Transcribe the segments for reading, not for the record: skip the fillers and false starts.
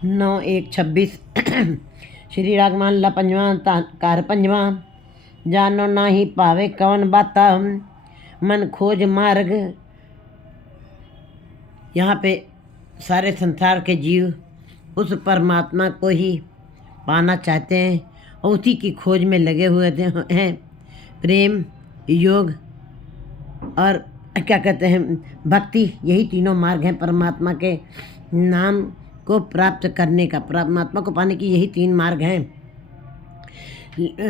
9-1-26 श्री रागमान ला पंजवा car पंजवा। जानो नाही पावे कवन बाता मन खोज मार्ग। यहाँ पे सारे संसार के जीव उस परमात्मा को ही पाना चाहते हैं और उसी की खोज में लगे हुए हैं। प्रेम, योग और क्या कहते हैं भक्ति, यही तीनों मार्ग हैं परमात्मा के नाम को प्राप्त करने का। परमात्मा को पाने की यही 3 मार्ग हैं।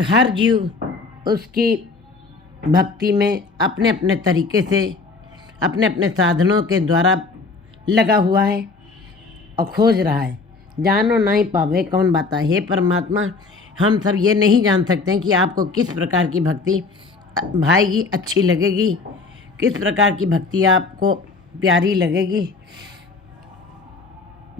हर जीव उसकी भक्ति में अपने अपने तरीके से अपने अपने साधनों के द्वारा लगा हुआ है और खोज रहा है। जानो नहीं पावे कौन बाता। हे परमात्मा, हम सब ये नहीं जान सकते हैं कि आपको किस प्रकार की भक्ति भाएगी, अच्छी लगेगी, किस प्रकार की भक्ति आपको प्यारी लगेगी।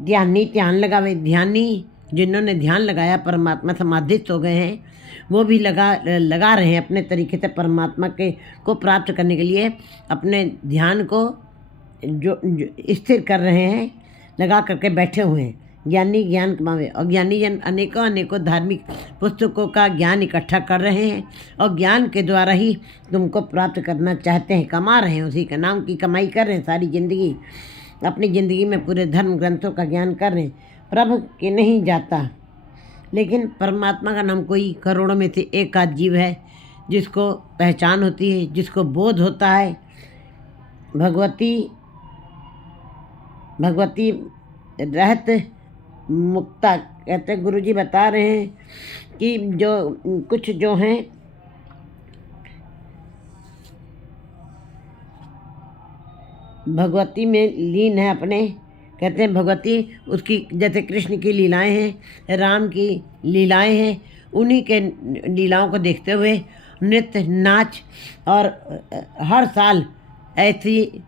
ध्यानी ध्यान लगावे। ध्यानी जिन्होंने ध्यान लगाया परमात्मा समाधिस्थ हो गए हैं, वो भी लगा रहे हैं अपने तरीके से परमात्मा के को प्राप्त करने के लिए। अपने ध्यान को जो स्थिर कर रहे हैं, लगा करके बैठे हुए हैं। ज्ञानी ज्ञान कमावे। और ज्ञानी जन अनेकों धार्मिक पुस्तकों का ज्ञान इकट्ठा कर रहे हैं और ज्ञान के द्वारा ही तुमको प्राप्त करना चाहते हैं, कमा रहे हैं, उसी का नाम की कमाई कर रहे हैं। सारी ज़िंदगी अपनी ज़िंदगी में पूरे धर्म ग्रंथों का ज्ञान कर रहे हैं। प्रभु के नहीं जाता, लेकिन परमात्मा का नाम कोई करोड़ों में से एक आध जीव है जिसको पहचान होती है, जिसको बोध होता है। भगवती रहत मुक्ता कहते गुरुजी बता रहे हैं कि जो कुछ जो हैं भगवती में लीन है अपने। कहते हैं भगवती उसकी, जैसे कृष्ण की लीलाएं हैं, राम की लीलाएं हैं, उन्हीं के लीलाओं को देखते हुए नृत्य नाच और हर साल ऐसी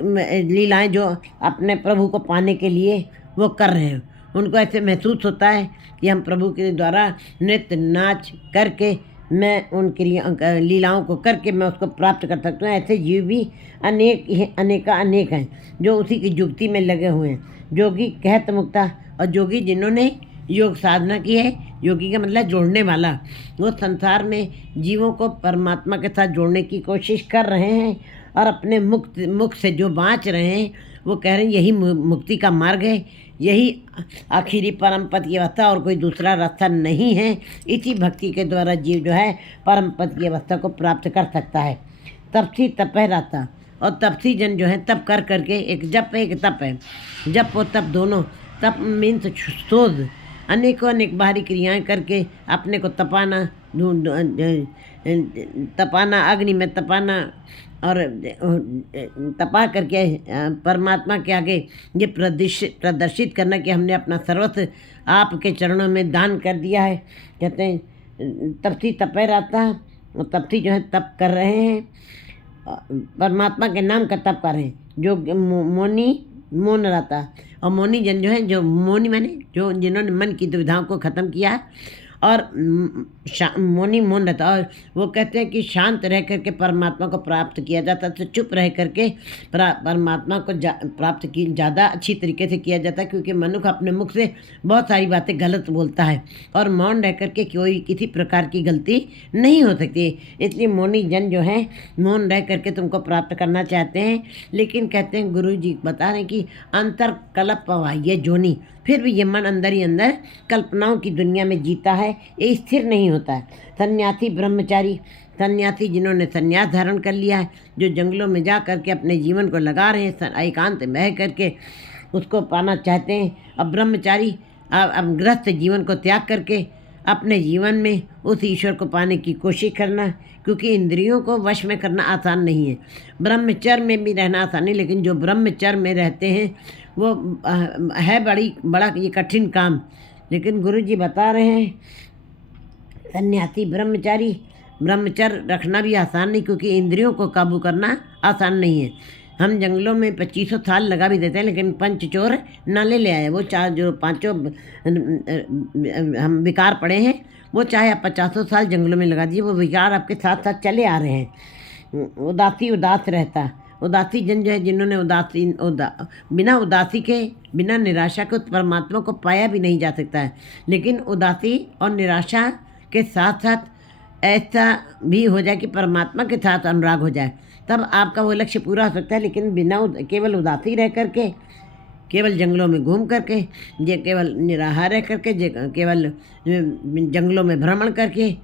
लीलाएं जो अपने प्रभु को पाने के लिए वो कर रहे हैं। उनको ऐसे महसूस होता है कि हम प्रभु के द्वारा नृत्य नाच करके मैं उनकी लीलाओं को करके मैं उसको प्राप्त कर सकता हूँ। ऐसे जीव भी अनेक हैं जो उसी की जुगती में लगे हुए हैं। जोगी कहत मुक्ता, और जोगी जिन्होंने योग साधना की है, योगी का मतलब जोड़ने वाला, वो संसार में जीवों को परमात्मा के साथ जोड़ने की कोशिश कर रहे हैं और अपने मुख से जो बाँच रहे हैं वो कह रहे हैं यही मुक्ति का मार्ग है, यही आखिरी परम पद की अवस्था, और कोई दूसरा रास्ता नहीं है। इसी भक्ति के द्वारा जीव जो है परम पद की अवस्था को प्राप्त कर सकता है। तपसी तपह रहता, और तपसी जन जो है तप कर करके, एक जप है एक तप है, जप और तप दोनों। तप मीन्स शोध, अनेक बाहरी क्रियाएं करके अपने को तपाना, अग्नि में तपाना और तपा करके परमात्मा के आगे ये प्रदर्शित करना कि हमने अपना सर्वस्व आपके चरणों में दान कर दिया है। कहते हैं तपसी तपे रहता है, और तपसी जो है तप कर रहे हैं, परमात्मा के नाम का तप कर रहे हैं। जो मौनी मौन रहता, और मौनी जन जो है, जो मौनी मैंने जो जिन्होंने मन की दुविधाओं को ख़त्म किया, और मौनी मौन रहता। और वो कहते हैं कि शांत रह करके परमात्मा को प्राप्त किया जाता है, तो चुप रह करके परमात्मा को प्राप्त की ज़्यादा अच्छी तरीके से किया जाता है, क्योंकि मनुष्य अपने मुख से बहुत सारी बातें गलत बोलता है और मौन रह करके कोई किसी प्रकार की गलती नहीं हो सकती। इसलिए मौनी जन जो है मौन रह करके तुमको प्राप्त करना चाहते हैं। लेकिन कहते हैं गुरु जी बता रहे हैं कि अंतर कल्प पवाइए जोनी, फिर भी ये मन अंदर ही अंदर कल्पनाओं की दुनिया में जीता है, ये स्थिर नहीं होता है। सन्यासी ब्रह्मचारी, सन्यासी जिन्होंने सन्यास धारण कर लिया है, जो जंगलों में जा करके अपने जीवन को लगा रहे हैं, एकांत में रह करके उसको पाना चाहते हैं। अब ब्रह्मचारी अब गृहस्थ जीवन को त्याग करके अपने जीवन में उस ईश्वर को पाने की कोशिश करना, क्योंकि इंद्रियों को वश में करना आसान नहीं है। ब्रह्मचर्य में भी रहना आसान नहीं, लेकिन जो ब्रह्मचर्य में रहते हैं वो है बड़ा ये कठिन काम। लेकिन गुरु जी बता रहे हैं सन्यासी ब्रह्मचर्य रखना भी आसान नहीं, क्योंकि इंद्रियों को काबू करना आसान नहीं है। हम जंगलों में 2500 साल लगा भी देते हैं, लेकिन पंचचोर नाले ले आए। वो जो 5 हम विकार पड़े हैं, वो चाहे आप 50 साल जंगलों में लगा दीजिए, वो विकार आपके साथ साथ चले आ रहे हैं। उदास रहता, उदासी जन जो है, जिन्होंने बिना उदासी के, बिना निराशा के उस परमात्मा को पाया भी नहीं जा सकता है। लेकिन उदासी और निराशा के साथ साथ ऐसा भी हो जाए कि परमात्मा के साथ अनुराग हो जाए, तब आपका वो लक्ष्य पूरा हो सकता है। लेकिन केवल उदासी रह करके, केवल जंगलों में घूम करके, ये केवल निराहार रह करके, केवल जंगलों में भ्रमण करके,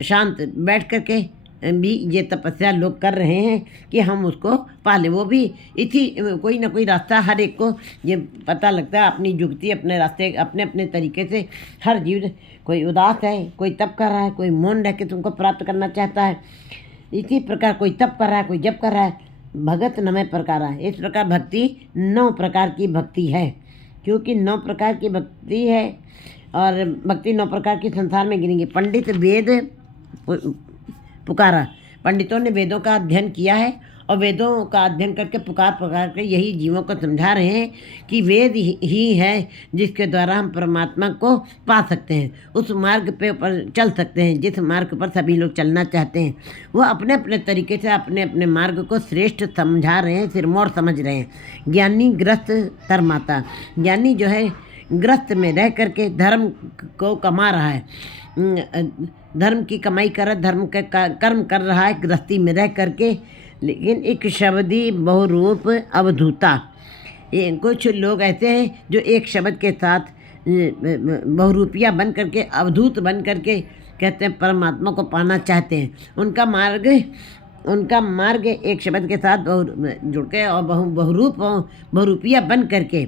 शांत बैठ करके भी ये तपस्या लोग कर रहे हैं कि हम उसको पालें। वो भी इसी कोई ना कोई रास्ता, हर एक को ये पता लगता है अपनी जुगती, अपने रास्ते, अपने अपने तरीके से हर जीव, कोई उदास है, कोई तप कर रहा है, कोई मौन रह के तुमको प्राप्त करना चाहता है। इसी प्रकार कोई तप कर रहा है, कोई जप कर रहा है। भगत नवे प्रकार है। इस प्रकार भक्ति 9 प्रकार की भक्ति है, क्योंकि 9 प्रकार की भक्ति है और भक्ति 9 प्रकार की संसार में गिनेंगे। पंडित वेद पुकारा, पंडितों ने वेदों का अध्ययन किया है और वेदों का अध्ययन करके पुकार के यही जीवों को समझा रहे हैं कि वेद ही है जिसके द्वारा हम परमात्मा को पा सकते हैं, उस मार्ग पे पर चल सकते हैं जिस मार्ग पर सभी लोग चलना चाहते हैं। वो अपने अपने तरीके से अपने अपने मार्ग को श्रेष्ठ समझा रहे हैं, सिरमौर समझ रहे हैं। ज्ञानी ग्रस्त तरमाता, ज्ञानी जो है ग्रस्त में रह करके धर्म को कमा रहा है, धर्म की कमाई कर, धर्म का कर्म कर रहा है गृहस्थी में रह करके। लेकिन एक शब्दी बहुरूप अवधूता, ये कुछ लोग ऐसे हैं जो एक शब्द के साथ बहुरूपिया बन करके, अवधूत बन करके कहते हैं परमात्मा को पाना चाहते हैं। उनका मार्ग एक शब्द के साथ जुड़ के और बहुरूपिया बन करके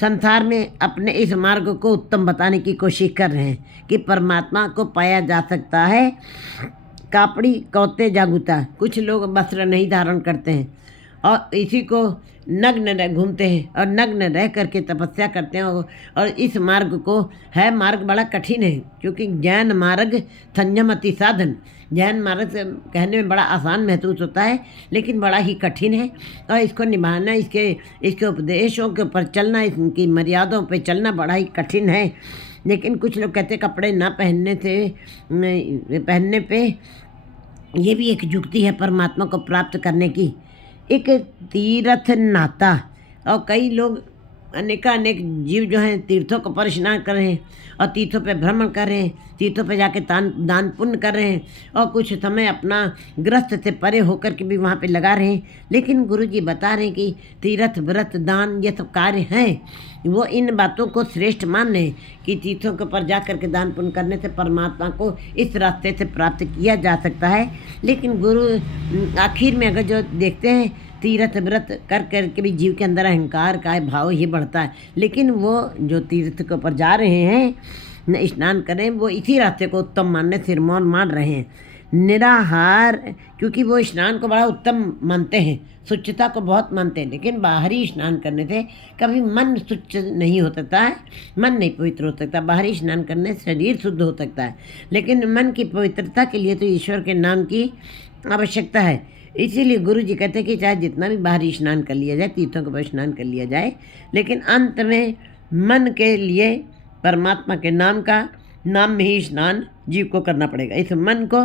संसार में अपने इस मार्ग को उत्तम बताने की कोशिश कर रहे हैं कि परमात्मा को पाया जा सकता है। कापड़ी कौते जागुता, कुछ लोग वस्त्र नहीं धारण करते हैं और इसी को नग्न घूमते हैं और नग्न रह करके तपस्या करते हैं। और इस मार्ग को है, मार्ग बड़ा कठिन है, क्योंकि जैन मार्ग संयम अति साधन, जैन मार्ग से कहने में बड़ा आसान महसूस होता है लेकिन बड़ा ही कठिन है। और इसको निभाना, इसके उपदेशों के ऊपर चलना, इनकी मर्यादाओं पे चलना बड़ा ही कठिन है। लेकिन कुछ लोग कहते कपड़े ना पहनने पे ये भी एक युक्ति है परमात्मा को प्राप्त करने की। एक तीर्थ नाता, और कई लोग अनेक जीव जो हैं तीर्थों को पर स्नान कर रहे हैं और तीर्थों पे भ्रमण कर रहे हैं, तीर्थों पे जाके दान पुण्य कर रहे हैं और कुछ समय अपना ग्रस्त से परे होकर के भी वहाँ पे लगा रहे हैं। लेकिन गुरु जी बता रहे हैं कि तीर्थ व्रत दान ये सब कार्य हैं, वो इन बातों को श्रेष्ठ मान रहे हैं कि तीर्थों के ऊपर जा करके दान पुण्य करने से परमात्मा को इस रास्ते से प्राप्त किया जा सकता है। लेकिन गुरु आखिर में अगर जो देखते हैं तीर्थ व्रत कर करके भी जीव के अंदर अहंकार का भाव ही बढ़ता है। लेकिन वो जो तीर्थ के ऊपर जा रहे हैं, न स्नान करें, वो इसी रास्ते को उत्तम मानने सिरमौन मान रहे हैं। निराहार, क्योंकि वो स्नान को बड़ा उत्तम मानते हैं, शुचिता को बहुत मानते हैं। लेकिन बाहरी स्नान करने से कभी मन शुच नहीं हो सकता है, मन नहीं पवित्र हो सकता। बाहरी स्नान करने से शरीर शुद्ध हो सकता है, लेकिन मन की पवित्रता के लिए तो ईश्वर के नाम की आवश्यकता है। इसीलिए गुरु जी कहते हैं कि चाहे जितना भी बाहरी स्नान कर लिया जाए, तीर्थों के ऊपर स्नान कर लिया जाए, लेकिन अंत में मन के लिए परमात्मा के नाम में ही स्नान जीव को करना पड़ेगा। इस मन को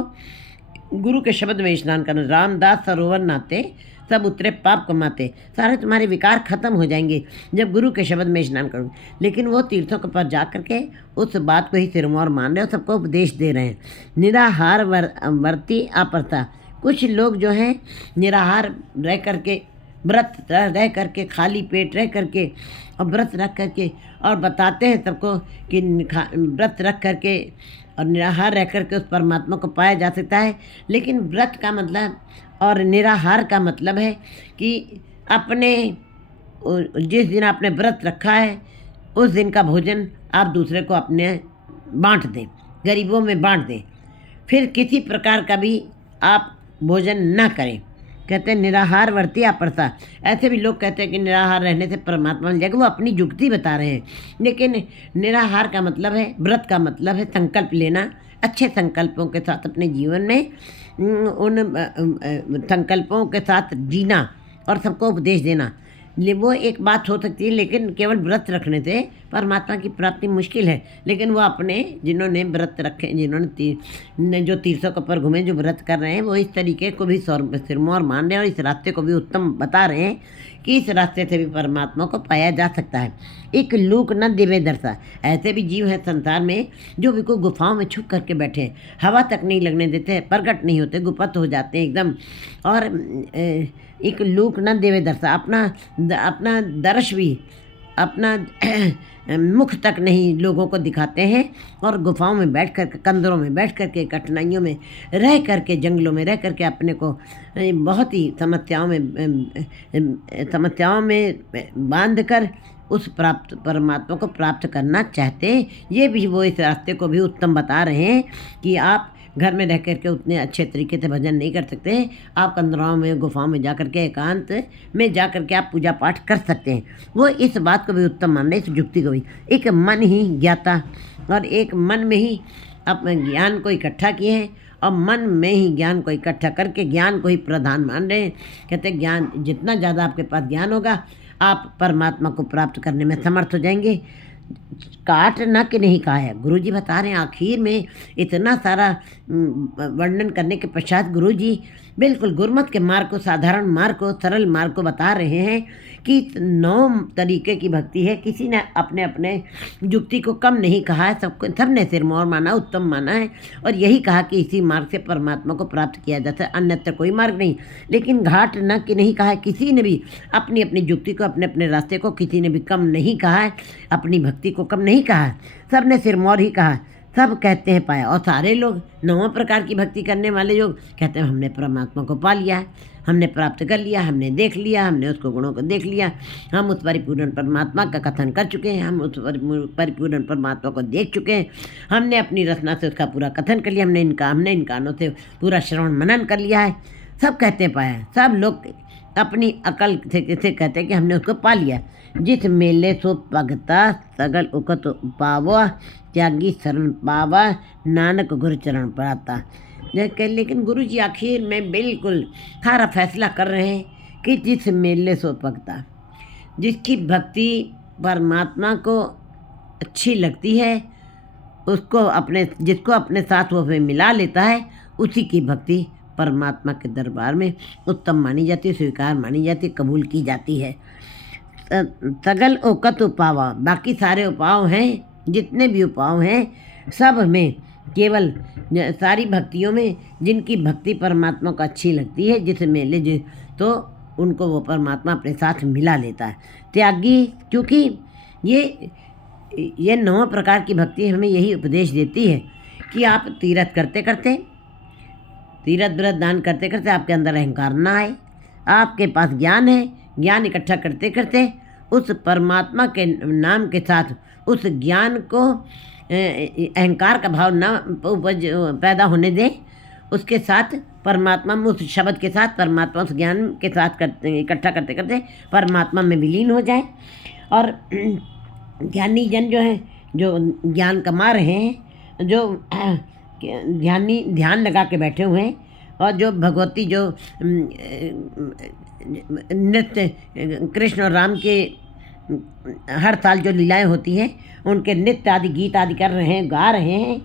गुरु के शब्द में स्नान करना। रामदास सरोवर नाते सब उतरे पाप कमाते, सारे तुम्हारे विकार खत्म हो जाएंगे जब गुरु के शब्द में स्नान करोगे। लेकिन वो तीर्थों के पास जा करके उस बात को ही सिरमौर मान रहे हो, सबको उपदेश दे रहे हैं। निराहार वर्ती अपरता, कुछ लोग जो हैं निराहार रह करके, व्रत रह करके, खाली पेट रह करके और व्रत रख करके और बताते हैं सबको कि व्रत रख करके और निराहार रह करके उस परमात्मा को पाया जा सकता है। लेकिन व्रत का मतलब और निराहार का मतलब है कि अपने जिस दिन आपने व्रत रखा है उस दिन का भोजन आप दूसरे को अपने बांट दें, गरीबों में बांट दें, फिर किसी प्रकार का भी आप भोजन ना करें। कहते हैं निराहार वर्ती अपरता। ऐसे भी लोग कहते हैं कि निराहार रहने से परमात्मा मिल जाएगा, वो अपनी युक्ति बता रहे हैं। लेकिन निराहार का मतलब है, व्रत का मतलब है संकल्प लेना, अच्छे संकल्पों के साथ अपने जीवन में उन संकल्पों के साथ जीना और सबको उपदेश देना। वो एक बात हो सकती है, लेकिन केवल व्रत रखने से परमात्मा की प्राप्ति मुश्किल है। लेकिन वो अपने जिन्होंने व्रत रखे, जिन्होंने जो तीर्थों के ऊपर घूमे, जो व्रत कर रहे हैं, वो इस तरीके को भी सिरमौर मान रहे हैं और इस रास्ते को भी उत्तम बता रहे हैं कि इस रास्ते से भी परमात्मा को पाया जा सकता है। एक लूक न दिवे दरसा, ऐसे भी जीव हैं संसार में जो बिल्कुल गुफाओं में छुप करके बैठे हैं, हवा तक नहीं लगने देते, प्रकट नहीं होते, गुप्त हो जाते हैं एकदम। और एक लूक न देवे दरसा, अपना दर्श भी, अपना मुख तक नहीं लोगों को दिखाते हैं, और गुफाओं में बैठ कर, कंदरों में बैठ कर के, कठिनाइयों में रह कर के, जंगलों में रह कर के अपने को बहुत ही समस्याओं में बांध कर उस परमात्मा को प्राप्त करना चाहते हैं। ये भी वो इस रास्ते को भी उत्तम बता रहे हैं कि आप घर में रह कर के उतने अच्छे तरीके से भजन नहीं कर सकते, आप कंदराओं में, गुफाओं में जा कर के, एकांत में जा कर के आप पूजा पाठ कर सकते हैं। वो इस बात को भी उत्तम मान रहे, इस युक्ति को भी। एक मन ही ज्ञाता, और एक मन में ही अपने ज्ञान को इकट्ठा किए हैं, और मन में ही ज्ञान को इकट्ठा करके ज्ञान को ही प्रधान मान रहे हैं। कहते हैं ज्ञान जितना ज़्यादा आपके पास ज्ञान होगा, आप परमात्मा को प्राप्त करने में समर्थ हो जाएंगे। काट न कि नहीं कहा है, गुरुजी बता रहे हैं। आखिर में इतना सारा वर्णन करने के पश्चात गुरुजी बिल्कुल गुरमत के मार्ग को, साधारण मार्ग को, सरल मार्ग को बता रहे हैं कि 9 तरीके की भक्ति है। किसी ने अपने अपने युक्ति को कम नहीं कहा है, सबने सिरमौर माना, उत्तम माना है, और यही कहा कि इसी मार्ग से परमात्मा को प्राप्त किया जाता है, अन्यत्र कोई मार्ग नहीं। लेकिन घाट न कि नहीं कहा है, किसी ने भी अपनी अपनी युक्ति को, अपने अपने रास्ते को किसी ने भी कम नहीं कहा है, अपनी भक्ति को कम नहीं कहा है, सब ने सिरमौर ही कहा। सब कहते हैं पाया, और सारे लोग 9 प्रकार की भक्ति करने वाले लोग कहते हैं हमने परमात्मा को पा लिया है, हमने प्राप्त कर लिया, हमने देख लिया, हमने उसको गुणों को देख लिया, हम उस परिपूर्ण परमात्मा का कथन कर चुके हैं, हम उस परिपूर्ण परमात्मा को देख चुके हैं, हमने अपनी रचना से उसका पूरा कथन कर लिया, हमने इन कानों से पूरा श्रवण मनन कर लिया है। सब कहते हैं पाया है, सब लोग अपनी अकल से कहते हैं कि हमने उसको पा लिया। जिस मेले सो भगता सगल उकत पावा, त्यागी शरण पावा, नानक गुरु चरण पाता। लेकिन गुरु जी आखिर में बिल्कुल सारा फैसला कर रहे हैं कि जिस मेले सो भगता, जिसकी भक्ति परमात्मा को अच्छी लगती है, जिसको अपने साथ वो मिला लेता है, उसी की भक्ति परमात्मा के दरबार में उत्तम मानी जाती है, स्वीकार मानी जाती है, कबूल की जाती है। सगल ओकत उपावा, बाकी सारे उपाव हैं, जितने भी उपाव हैं, सब में केवल सारी भक्तियों में जिनकी भक्ति परमात्मा को अच्छी लगती है, जिस मेले तो उनको वो परमात्मा अपने साथ मिला लेता है। त्यागी, क्योंकि ये 9 प्रकार की भक्ति हमें यही उपदेश देती है कि आप तीर्थ करते करते, तीर्थ व्रत दान करते करते आपके अंदर अहंकार ना आए, आपके पास ज्ञान है, ज्ञान इकट्ठा करते करते उस परमात्मा के नाम के साथ उस ज्ञान को अहंकार का भाव ना पैदा होने दें, उसके साथ परमात्मा में, उस शब्द के साथ परमात्मा, उस ज्ञान के साथ इकट्ठा करते करते परमात्मा में विलीन हो जाए। और ज्ञानी जन जो हैं, जो ज्ञान कमा रहे हैं, जो ध्यान लगा के बैठे हुए हैं, और जो भगवती जो नृत्य कृष्ण और राम के हर साल जो लीलाएं होती हैं, उनके नृत्य आदि गीत आदि कर रहे हैं, गा रहे हैं,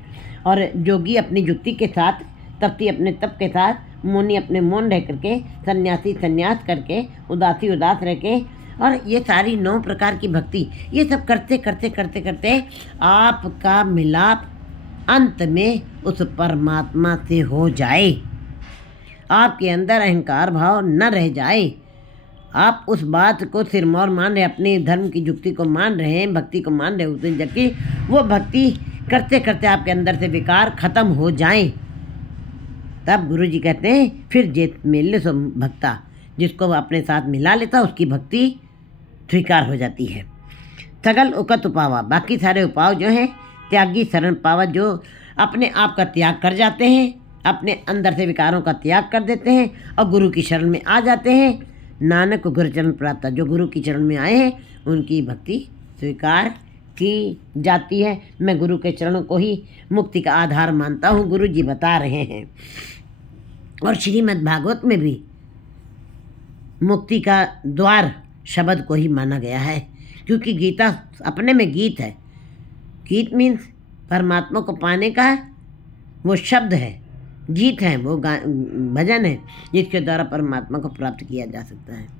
और जोगी अपनी युक्ति के साथ, तपती अपने तप के साथ, मुनि अपने मौन रह करके, सन्यासी सन्यास करके, उदासी उदास रह के, और ये सारी 9 प्रकार की भक्ति, ये सब करते करते करते करते आपका मिलाप अंत में उस परमात्मा से हो जाए, आपके अंदर अहंकार भाव न रह जाए, आप उस बात को सिरमौर मान रहे, अपने धर्म की युक्ति को मान रहे हैं, भक्ति को मान रहे हैं, उस दिन जबकि वो भक्ति करते करते आपके अंदर से विकार खत्म हो जाएं, तब गुरु जी कहते हैं फिर जे मिले सो भक्ता, जिसको वो अपने साथ मिला लेता उसकी भक्ति स्वीकार हो जाती है। सगल उकत उपावा, बाकी सारे उपाव जो हैं, त्यागी शरण पावा, जो अपने आप का त्याग कर जाते हैं, अपने अंदर से विकारों का त्याग कर देते हैं और गुरु की शरण में आ जाते हैं। नानक गुरु चरण प्राप्त, जो गुरु की चरण में आए हैं उनकी भक्ति स्वीकार की जाती है। मैं गुरु के चरणों को ही मुक्ति का आधार मानता हूँ, गुरु जी बता रहे हैं। और श्रीमद् भागवत में भी मुक्ति का द्वार शब्द को ही माना गया है, क्योंकि गीता अपने में गीत है। गीत मीन्स परमात्मा को पाने का वो शब्द है, गीत है, वो भजन है जिसके द्वारा परमात्मा को प्राप्त किया जा सकता है।